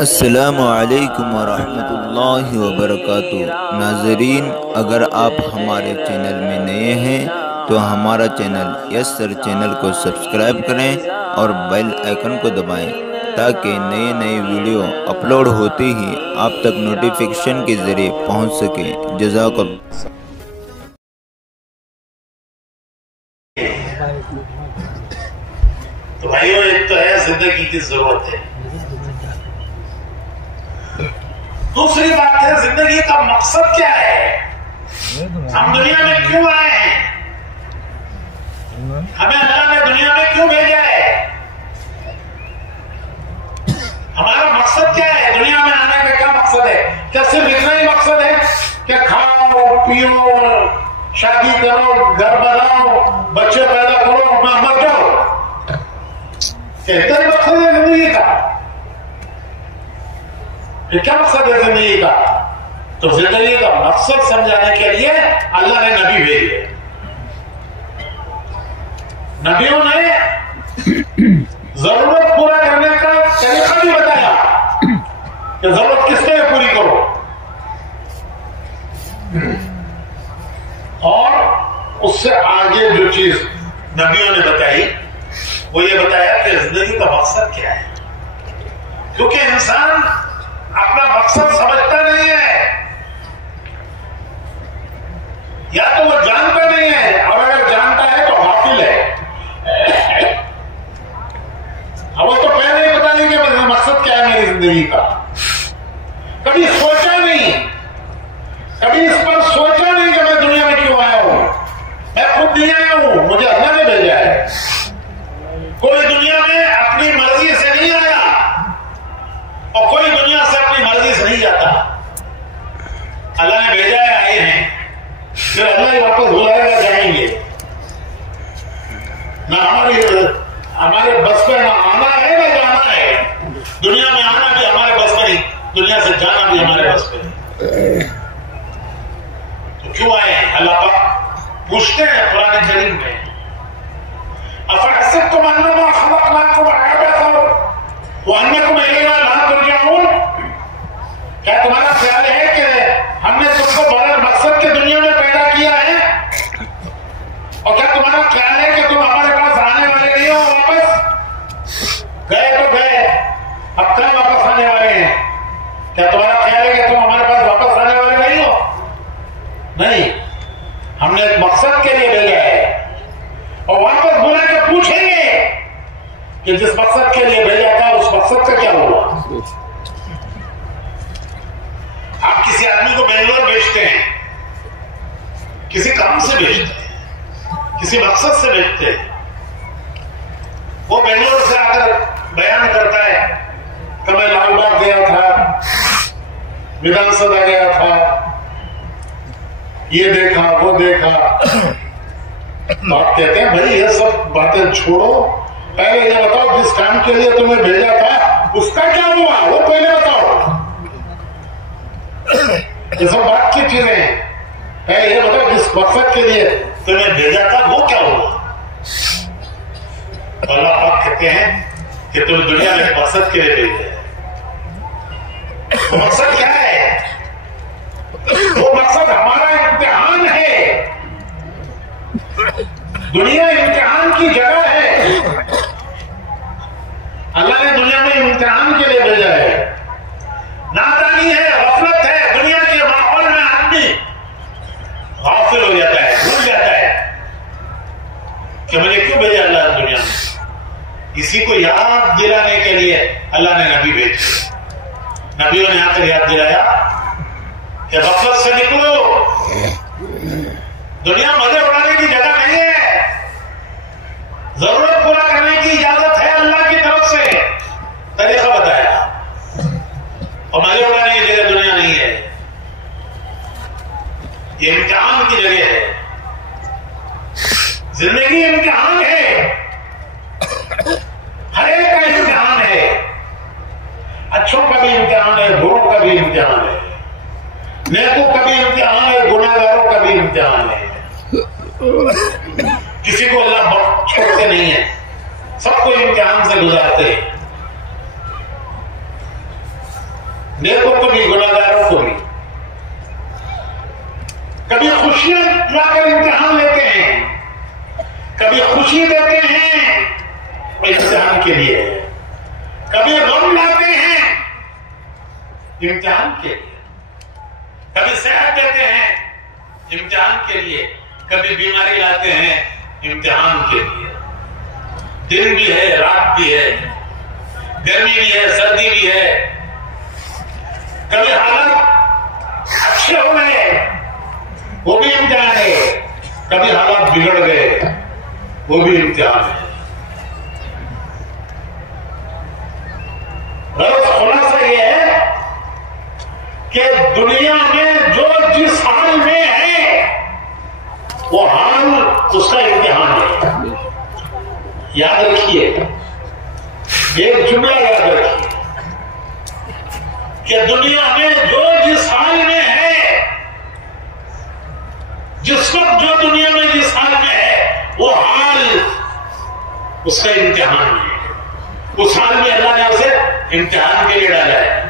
السلام علیکم ورحمۃ اللہ وبرکاتہ۔ ناظرین، اگر آپ ہمارے چینل میں نئے ہیں تو ہمارا چینل یس سر چینل کو سبسکرائب کریں اور بیل آئیکن کو دبائیں تاکہ نئے ویڈیو اپلوڈ ہوتے ہی آپ تک نوٹیفیکیشن کے ذریعے پہنچ سکیں۔ جزاک اللہ۔ تو بھائیو، ایک تو ہے زندگی کی ضرورت ہے، دوسری بات ہے زندگی کا مقصد کیا ہے، ہم دنیا میں کیوں آئے ہیں، ہمیں اللہ نے دنیا میں کیوں بھیجا ہے، ہمارا مقصد کیا ہے، دنیا میں آنے کا کیا مقصد ہے؟ کیا صرف اتنا ہی مقصد ہے کہ کھاؤ پیو شادی کرو گھر بناؤ بچے پیدا کرو مر جاؤ؟ اتنا ہی مقصد ہے زندگی کا؟ یہ کیا مقصد ہے زندگی کا؟ تو زندگی کا مقصد سمجھانے کے لیے اللہ نے نبی بھیجے۔ نبیوں نے ضرورت پورا کرنے کا طریقہ بھی بتایا کہ ضرورت کس طرح پوری کرو، اور اس سے آگے جو چیز نبیوں نے بتائی وہ یہ بتایا کہ زندگی کا مقصد کیا ہے، کیونکہ انسان اپنا مقصد سمجھتا نہیں ہے، یا تو وہ جانتا نہیں ہے، اور اگر جانتا ہے تو غافل ہے۔ اب وہ تو پہلے ہی بتا دیں کہ میرا مقصد کیا ہے میری زندگی کا، کبھی سوچا نہیں، کبھی اس پر سوچا نہیں کہ میں دنیا میں کیوں آیا ہوں، میں خود نہیں آیا ہوں، مجھے اللہ نے بھیجا ہے۔ کوئی دنیا میں اپنی مرضی سے نہیں آیا اور کوئی دنیا سے اپنی مرضی سے نہیں جاتا، اللہ نے بھیجا ہے، آئے ہیں، پھر اللہ ہی واپس بلائے گا، جائیں گے۔ نہ ہمارے بس میں نہ آنا ہے نہ جانا ہے، دنیا میں آنا بھی ہمارے بس میں نہیں، دنیا سے جانا بھی ہمارے بس میں نہیں۔ تو کیوں آئے ہیں؟ اللہ پاک پوچھتے ہیں قرآن کریم میں، أَفَحَسِبْتُمْ أَنَّمَا خَلَقْنَاكُمْ عَبَثًا وَأَنَّكُمْ إِلَيْنَا لَا تُرْجَعُونَ؟ کیا تمہارا خیال ہے کہ ہم نے تم کو بغیر مقصد کے دنیا میں پیدا کیا ہے؟ اور کیا تمہارا خیال ہے کہ تم ہمارے پاس آنے والے نہیں ہو؟ واپس گئے تو گئے، اب کہاں واپس آنے والے ہیں؟ کیا تمہارا خیال ہے کہ تم ہمارے پاس واپس آنے والے نہیں ہو؟ نہیں، ہم نے ایک مقصد کے لیے بھیجا ہے، اور واپس بلا کے پوچھیں گے کہ جس مقصد کے لیے بھیجا تھا اس مقصد کا کیا ہوا۔ آپ کسی آدمی کو بنگلور بھیجتے ہیں، کسی کام سے بھیجتے ہیں، کسی مقصد سے بھیجتے ہیں، وہ بنگلور سے آ کر بیان کرتا ہے کہ میں لال باغ گیا تھا، ودھان سبھا گیا تھا، یہ دیکھا وہ دیکھا۔ آپ کہتے ہیں بھائی یہ سب باتیں چھوڑو، پہلے یہ بتاؤ جس کام کے لیے تمہیں بھیجا تھا اس کا کیا ہوا، وہ پہلے بتاؤ۔ یہ سب بات کی چیزیں ہیں، پہلے یہ بتاؤ جس مقصد کے لیے تمہیں بھیجا تھا وہ کیا ہوا۔ اللہ پاک کہتے ہیں کہ تم دنیا میں مقصد کے لیے بھیجے، مقصد کیا ہے؟ وہ مقصد ہمارا امتحان ہے، دنیا امتحان کی جگہ ہے، اللہ نے دنیا میں امتحان کے لیے بھیجا ہے۔ نادانی ہے، غفلت ہے، دنیا کے ماحول میں آدمی غافل ہو جاتا ہے، بھول جاتا ہے کہ مجھے کیوں بھیجا اللہ نے دنیا میں۔ اسی کو یاد دلانے کے لیے اللہ نے نبی بھیجے، نبیوں نے آ کر یاد دلایا کہ غفلت سے نکلو، دنیا مزے اڑانے کی جگہ نہیں ہے، ضرورت پورا کرنے کی اجازت ہے اللہ کی طرف سے، طریقہ بتایا، اور مزے اڑانے کی جگہ دنیا نہیں ہے، یہ امتحان کی جگہ ہے، زندگی امتحان ہے، ہر ایک کا امتحان ہے، اچھوں کا بھی امتحان ہے، بروں کا بھی امتحان ہے، نیکوں کا بھی امتحان ہے، گناہ گاروں کا بھی امتحان ہے۔ کسی کو اللہ چھوڑتے نہیں ہے، سب کو امتحان سے گزارتے ہیں۔ नेकों को भी गुनाहगारों को भी। कभी खुशियां लाकर इम्तिहान लेते हैं, कभी खुशी देते हैं इम्तिहान के लिए, कभी गम लाते हैं इम्तिहान के लिए, कभी सेहत देते हैं इम्तिहान के लिए, कभी बीमारी लाते हैं इम्तिहान के लिए। दिन भी है, रात भी है, गर्मी भी है, सर्दी भी है। कभी हालात अच्छे हो गए, वो भी इम्तिहान है, कभी हालात बिगड़ गए, वो भी इम्तिहान है। खुलासा ये है कि दुनिया में जो जिस हाल में है वो हाल उसका इम्तिहान है। याद रखिए, एक जुमला याद रखिए कि दुनिया में जो जिस हाल में है, जिस वक्त जो दुनिया में जिस हाल में है वो हाल उसका इम्तिहान है। उस हाल में अल्लाह ने उसे इम्तिहान के लिए डाला है।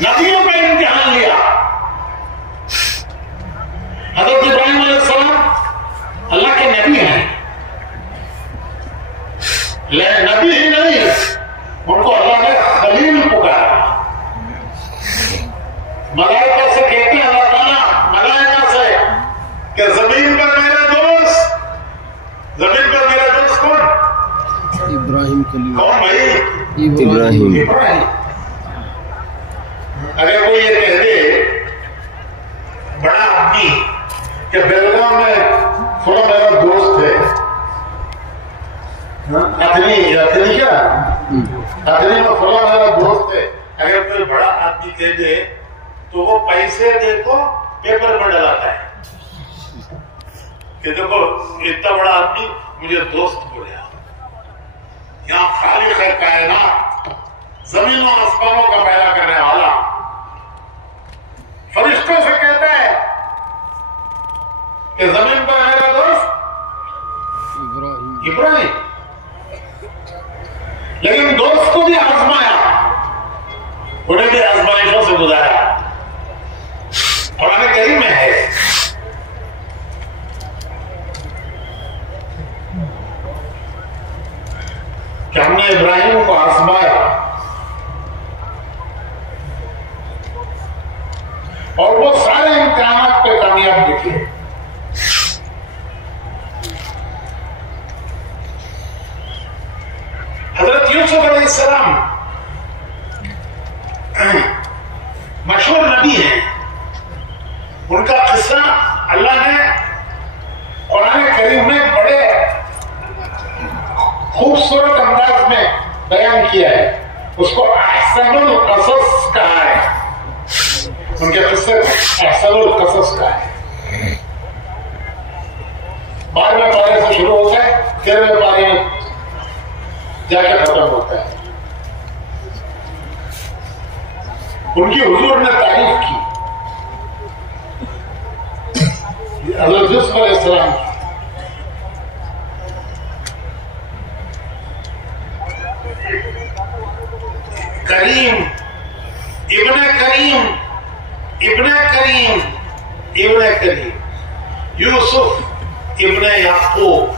नबियों का इम्तिहान लिया। हज़रत इब्राहीम अलैहिस्सलाम अल्लाह के नबी हैं, नबी ही नहीं, उनको अल्लाह ने खलील पुकारा। मलाइका से कहते हैं अल्लाह ताला मलाइका से कि जमीन पर मेरा दोस्त, जमीन पर मेरा दोस्त कौन? इब्राहिम के लिए। कौन भाई? इब्राहिम। अगर कोई ये कह दे बड़ा आदमी कि बेलगाम में थोड़ा मेरा दोस्त है, अथनी क्या अथनी में थोड़ा मेरा दोस्त है, अगर कोई बड़ा आदमी कह दे तो वो पैसे दे को पेपर में डलाता है कि देखो इतना बड़ा आदमी मुझे दोस्त बोला। यहाँ खालिक है कायनात, जमीन और आसमानों का पैदा करने वाला, फरिश्तों से कहता है कि जमीन पर मेरा दोस्त इब्राहिम। लेकिन दोस्त को भी आजमाया, उन्हें भी आजमाइशों से गुजारा। कुरान करीम में है कि हमने इब्राहिम को आजमाया और वो सारे इम्तिहानात पे कामयाब निकले। हजरत यूसुफ अलैहिस्सलाम मशहूर नबी हैं। उनका किस्सा अल्लाह ने कुरान करीम में बड़े खूबसूरत अंदाज में बयान किया है। उसको अहसनुल क़सस कहा है। उनके किस्से अहसनुल क़सस कहा है। 12वें पारे से शुरू होता है, 13वें पारे में जाके खत्म होता है। उनकी हुजूर ने तारीफ की हज़रत यूसुफ अलैहिस्सलाम की। करीम इब्ने करीम इब्ने करीम इब्ने करीम, यूसुफ इब्ने याकूब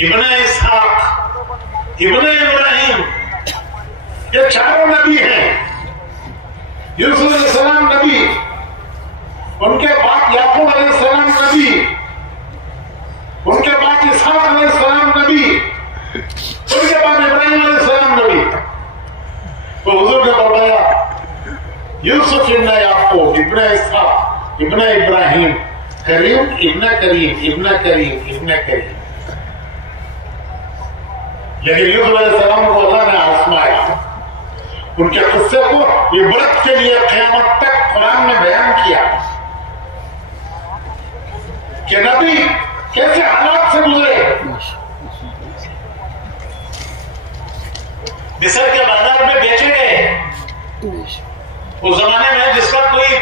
इब्ने इसहाक इब्ने इब्राहिम, ये चारों नबी हैं। यूसुफ अलैहिस्सलाम नबी, उनके बाद याकूब अलैहिस्सलाम नबी, उनके बाद इसहाक अलैहिस्सलाम नबी, उनके बाद इब्राहिम अलैहिस्सलाम नबी। तो हुजूर ने बताया यूसुफ इब्ने याकूब इब्ने इसहाक इब्ने इब्राहिम, करीम इब्ने करीम इब्ने करीम इब्ने करीम। लेकिन यूसुफ अलैहिस्सलाम को अल्लाह ने आजमाया। उनके किस्से को इबरत के लिए क़यामत तक कुरान में बयान किया कि नबी कैसे हालात से गुजरे। मिस्र के बाजार में बेचे गए। उस जमाने में जिसका कोई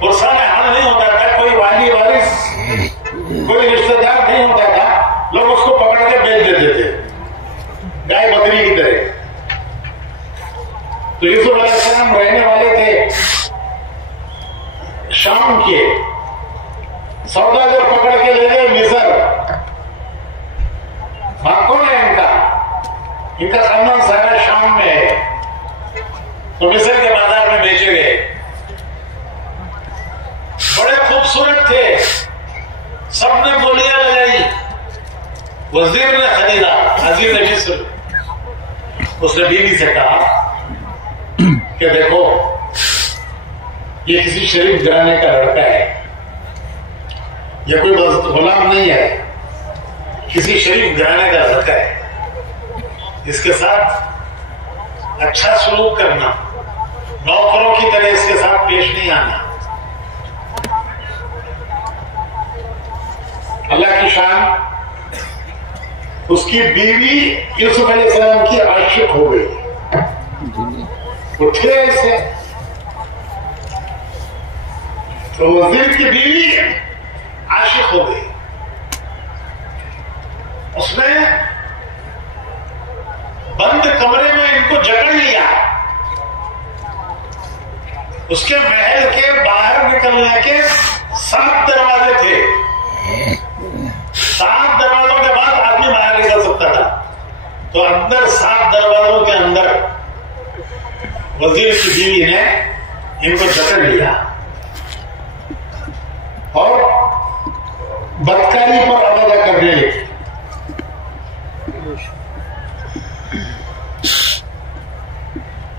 पुरसान हाल नहीं होता था, कोई वाली वारिस, कोई रिश्तेदार नहीं होता था, लोग उसको पकड़ के बेच देते थे। गाय बकरी की तरह। तो यूसुफ अलैहिस्सलाम रहने वाले थे शाम के, सौदागर पकड़ के ले गए मिस्र। वहां कौन है इनका खानदान सारा शाम में है। तो मिस्र के बाजार में बेचे गए। बड़े खूबसूरत थे, सबने बोलियां लगाई। वजीर ने खरीदा, अजीज मिस्र। उसने बीवी से कहा कि देखो ये किसी शरीफ घराने का लड़का है, ये कोई गुलाम नहीं है, किसी शरीफ घराने का लड़का है। इसके साथ अच्छा सलूक करना, नौकरों की तरह इसके साथ पेश नहीं आना। अल्लाह की शान, उसकी बीवी यूसुफ अलैहिस्सलाम की आशिक हो गई। वो थे ऐसे, तो वजीर की बीवी आशिक हो गई। उसने बंद कमरे में इनको जकड़ लिया। उसके महल के बाहर निकलने के 7 दरवाजे थे। 7 दरवाजों के बाद आदमी बाहर निकल सकता था। तो अंदर 7 दरवाजों के अंदर वजीर की बीवी ने इनको जकड़ लिया और बदकारी पर आवाजा करने लगी।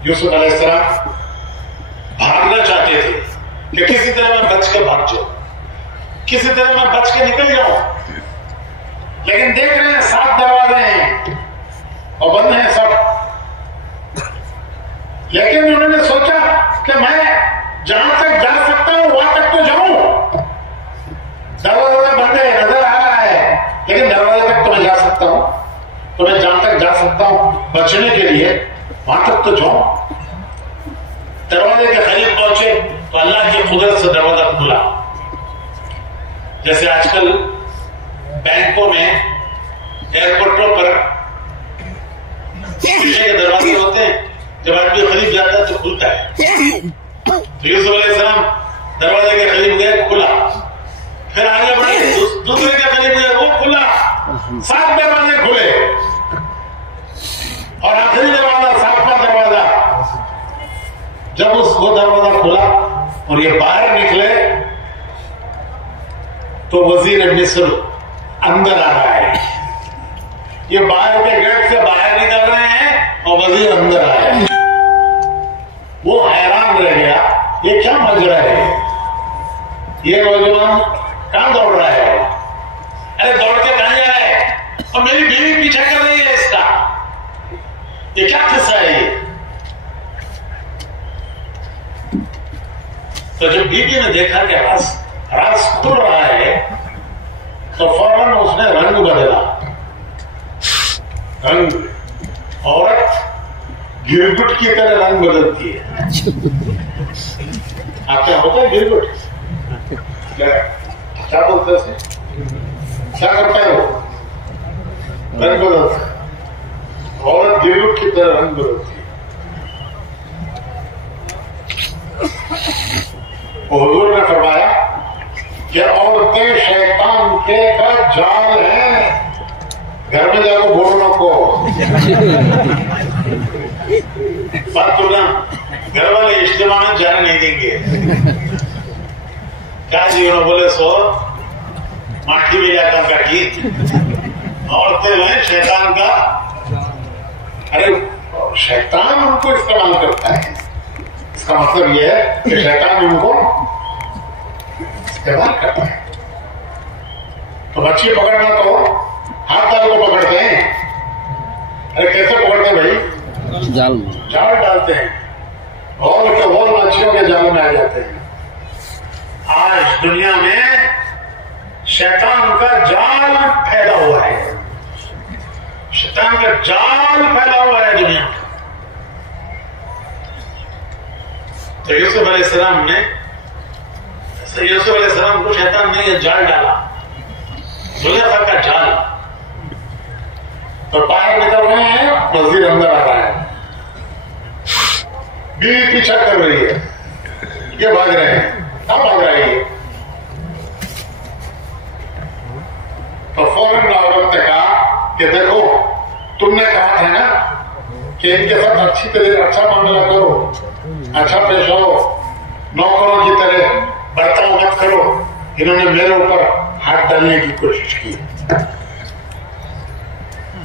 यूसुफ अलैहिस्सलाम भागना चाहते थे कि किसी तरह मैं बच के भाग जाऊं, किसी तरह मैं बच के निकल जाऊं। लेकिन देख रहे हैं 7 दरवाजे हैं और बंद हैं सब। लेकिन उन्होंने सोचा कि मैं जहां तक जा सकता हूं वहां तक तो जाऊं। दरवाजा बंद है, नजर आ रहा है, लेकिन दरवाजे तक तो मैं जा सकता हूं। तो मैं जहां तक जा सकता हूं बचने के लिए वहां तक तो जाऊं। दरवाजे के करीब पहुंचे तो अल्लाह की कुदरत से दरवाजा खुला। जैसे आजकल बैंकों में, एयरपोर्टों पर शीशे के दरवाजे होते हैं, जब आदमी करीब जाता है तो खुलता है। तो यूसुफ अलैहिस्सलाम दरवाजे के करीब गए, खुला। फिर आगे बढ़े, दूसरे के करीब गए, वो खुला। 7 दरवाजे खुले और आखिरी दरवाजा, 7वां दरवाजा। जब वो दरवाजा खुला और ये बाहर निकले तो वजीर मिस्र अंदर आ रहा है। ये बाहर के गेट से बाहर निकल रहे हैं और वजीर अंदर आया। वो हैरान रह गया, ये क्या मजरा है, ये नौजवान कहां दौड़ रहा है? अरे दौड़ के कहां जा रहा है? और मेरी बीवी पीछा कर रही है इसका, ये क्या किस्सा है ये? तो जब बीवी ने देखा कि राज खुल रहा है तो फौरन उसने रंग बदला। रंग, औरत गिरगुट की तरह रंग बदलती है। आपका होता है गिरगुट? क्या बोलते हैं? क्या करता है वो? रंग बदलता है। औरत गिरगुट की तरह रंग बदलती है। हुजूर ने फरमाया कि औरतें शैतान के का जाल हैं, घर में जाकर बोलने को बात तो ना, घर वाले इज्तिमा में जाने नहीं देंगे। क्या जीवन बोले सो माटी में जाकर काटी, औरतें हैं शैतान का। अरे शैतान उनको इस्तेमाल करता है, इसका मतलब यह है कि शैतान उनको इस्तेमाल करता है। तो मछली पकड़ना तो हाथ डाल को पकड़ते हैं। अरे कैसे पकड़ते हैं भाई? जाल डालते हैं, और के और मछलियों के जाल में आ जाते हैं। आज दुनिया में शैतान का जाल फैला हुआ है, शैतान का जाल फैला हुआ है दुनिया में। तो यूसुफ अलैहिस्सलाम को शैतान ने यह जाल डाला, जुलेखा का जाल। तो बाहर निकल रहे हैं वजीर अंदर आ रहा है, बीवी पीछा कर रही है, ये भाग रहे हैं, कहाँ भाग रहा है ये? तो फौरन औरत ने कहा कि देखो तुमने कहा था ना कि इनके साथ अच्छी तरह अच्छा मामला करो, अच्छा पेश आओ, नौकरों की तरह बर्ताव मत करो। इन्होंने मेरे ऊपर हाथ डालने की कोशिश की।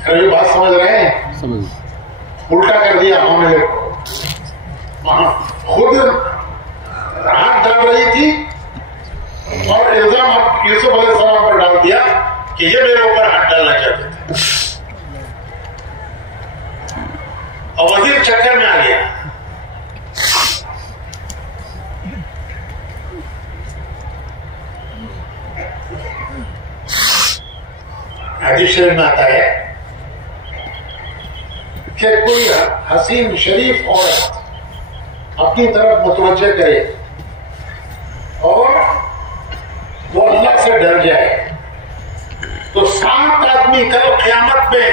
अरे बात समझ रहे हैं? समझ। उल्टा कर दिया मामले को, खुद हाथ डाल रही थी और इल्जाम यूसुफ अलैहिस्सलाम पर डाल दिया कि ये मेरे ऊपर हाथ डालना चाहते थे, और वजीर चक्कर में आ गया। हदीस शरीफ में आता है कि कोई हसीन शरीफ औरत अपनी तरफ मुतवज्जह करे और वो अल्लाह से डर जाए तो 7 आदमी कल क़यामत में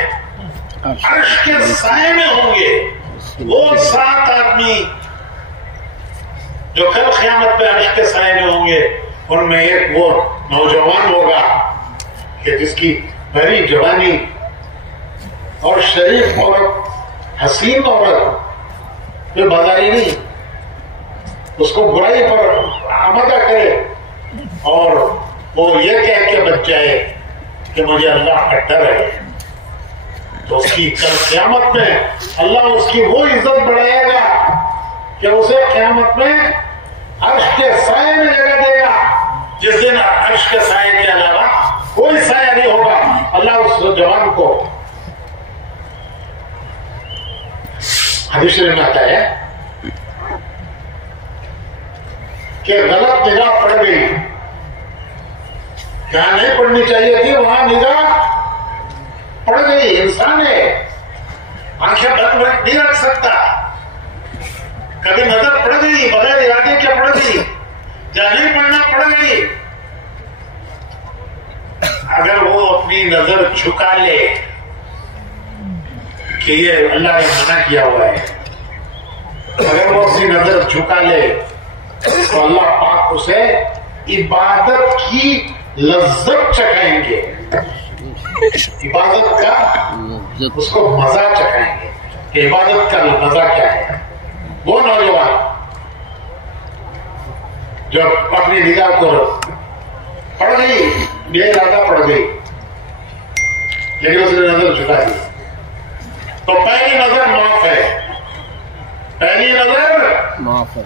अर्श के साए में होंगे। वो 7 आदमी जो कल क़यामत में अर्श के साए में होंगे, उनमें एक वो नौजवान होगा कि जिसकी भरी जवानी और शरीफ औरत, हसीन औरत, जो बाजारी नहीं, उसको बुराई पर आमदा करे और वो ये कह के बच जाए कि मुझे अल्लाह का डर है, तो उसकी कल क़यामत में अल्लाह उसकी वो इज्जत बढ़ाएगा कि उसे क़यामत में अर्श के साए में जगह देगा, जिस दिन अर्श के साए के अलावा कोई साया नहीं होगा। अल्लाह उस जवान को, हदीस शरीफ में आता है कि गलत निगाह पड़ गई, जहां नहीं पड़नी चाहिए थी वहां निगाह पड़ गई। इंसान है, आंखें बंद नहीं रख सकता, कभी नजर पड़ गई, बगैर इरादे के पड़ गई, जहां नहीं पड़ना पड़ गई। अगर वो अपनी नजर झुका ले कि ये अल्लाह ने मना किया हुआ है, अगर वो अपनी नजर झुका ले तो अल्लाह पाक उसे इबादत की लज्जत चखाएंगे, इबादत का उसको मजा चखाएंगे कि इबादत का मजा क्या है। वो नौजवान जो अपनी निगाह को पड़ गई, बेइरादा पड़ गई, लेकिन उसने नजर झुका दी, तो पहली नजर माफ है, पहली नजर माफ है,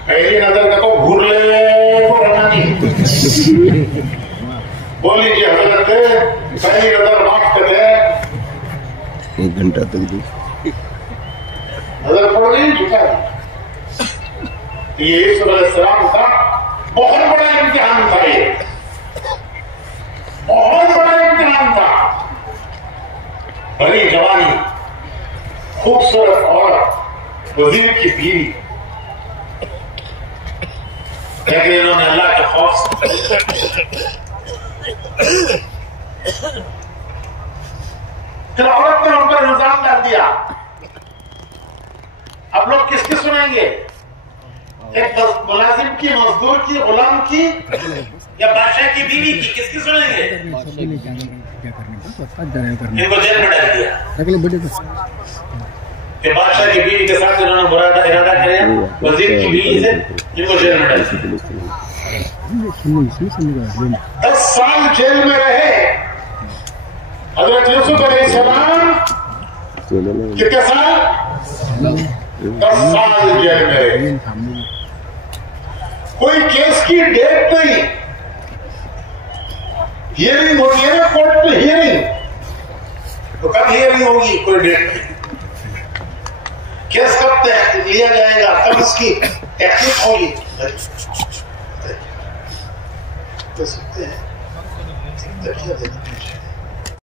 पहली नजर का तो घूर ले को रहना नहीं। बोल लीजिए हजरत, पहली नजर माफ कर दे। 1 घंटा तक दी, नजर पड़ गई, झुका दी। ये यूसुफ अलैहिस्सलाम का बहुत बड़ा इम्तिहान था, ये बहुत बड़ा इम्तिहान था। बड़ी जवानी, खूबसूरत औरत, वजीर की बीवी, लेकिन इन्होंने अल्लाह के खौफ फिर औरत ने उन पर इल्जाम डाल दिया। अब लोग किसकी सुनेंगे? एक मुलाजिम की, मजदूर की, गुलाम की, या बादशाह की बीवी की? किसकी सुनेंगे? इनको जेल में डाल दिया कि बादशाह की बीवी के साथ इन्होंने बुरा इरादा किया, वजीर की बीवी से इनको जेल में डाल दिया। 10 साल जेल में रहे हजरत यूसुफ अलैहिस्सलाम। कितने साल? 10 साल जेल में रहे। कोई केस की डेट नहीं, हियरिंग होती है ना कोर्ट में, हियरिंग, तो कब हियरिंग होगी? कोई डेट नहीं। केस कब लिया जाएगा, कब इसकी तहकीक होगी? तो सकते हैं